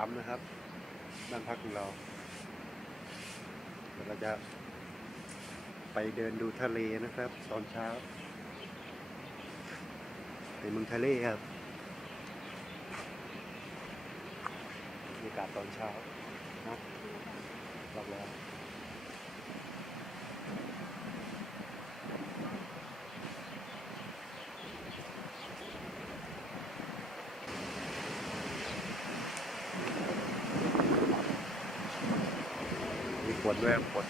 3นะครับบ้านพักของเราเดี๋ยวเราจะไปเดินดูทะเลนะครับตอนเช้าในเมืองทะเลครับบรรยากาศตอนเช้านะรับแล้วมีฝนด้วยฝน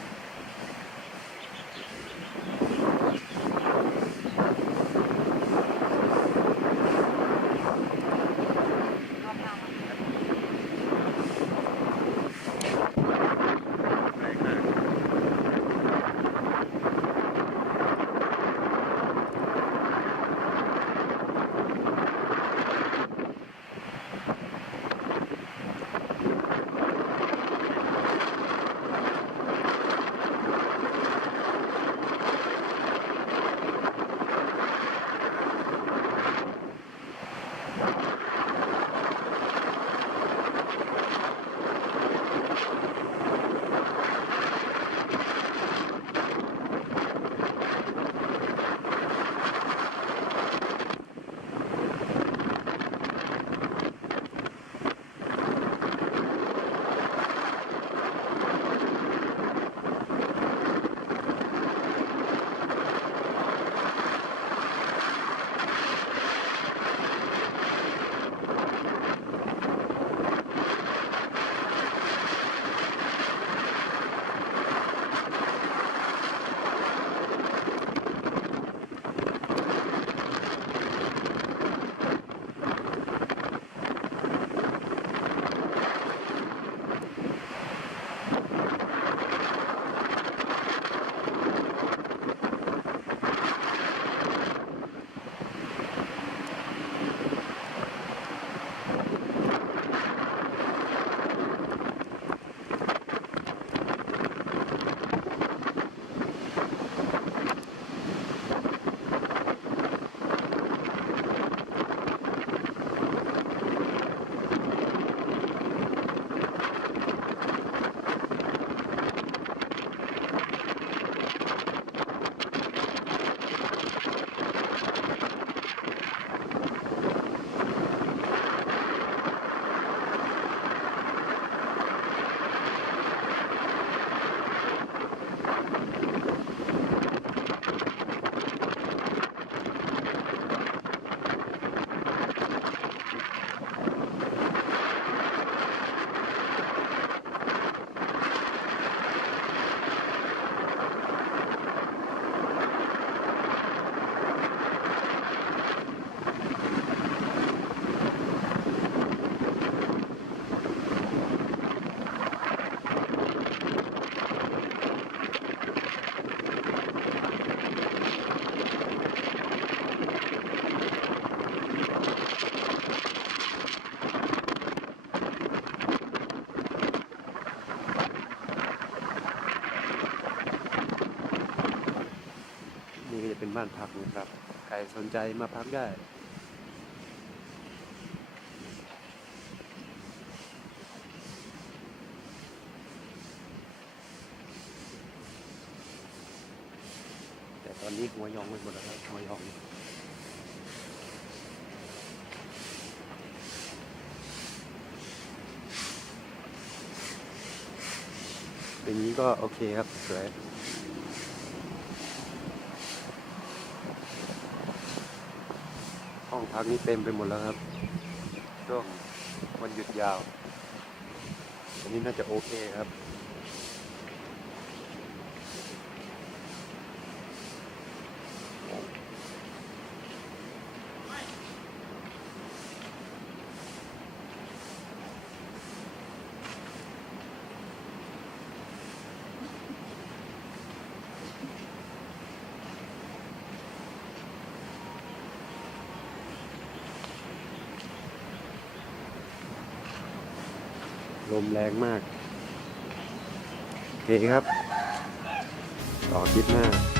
นี่ก็จะเป็นบ้านพักนะครับใครสนใจมาพักได้แต่ตอนนี้หัวยองไปหมดแล้วครับหัวยองเป็นนี้ก็โอเคครับสวยห้องพักนี้เต็มไปหมดแล้วครับช่วงวันหยุดยาวอันนี้น่าจะโอเคครับลมแรงมากโอเคครับต่อคลิปหน้า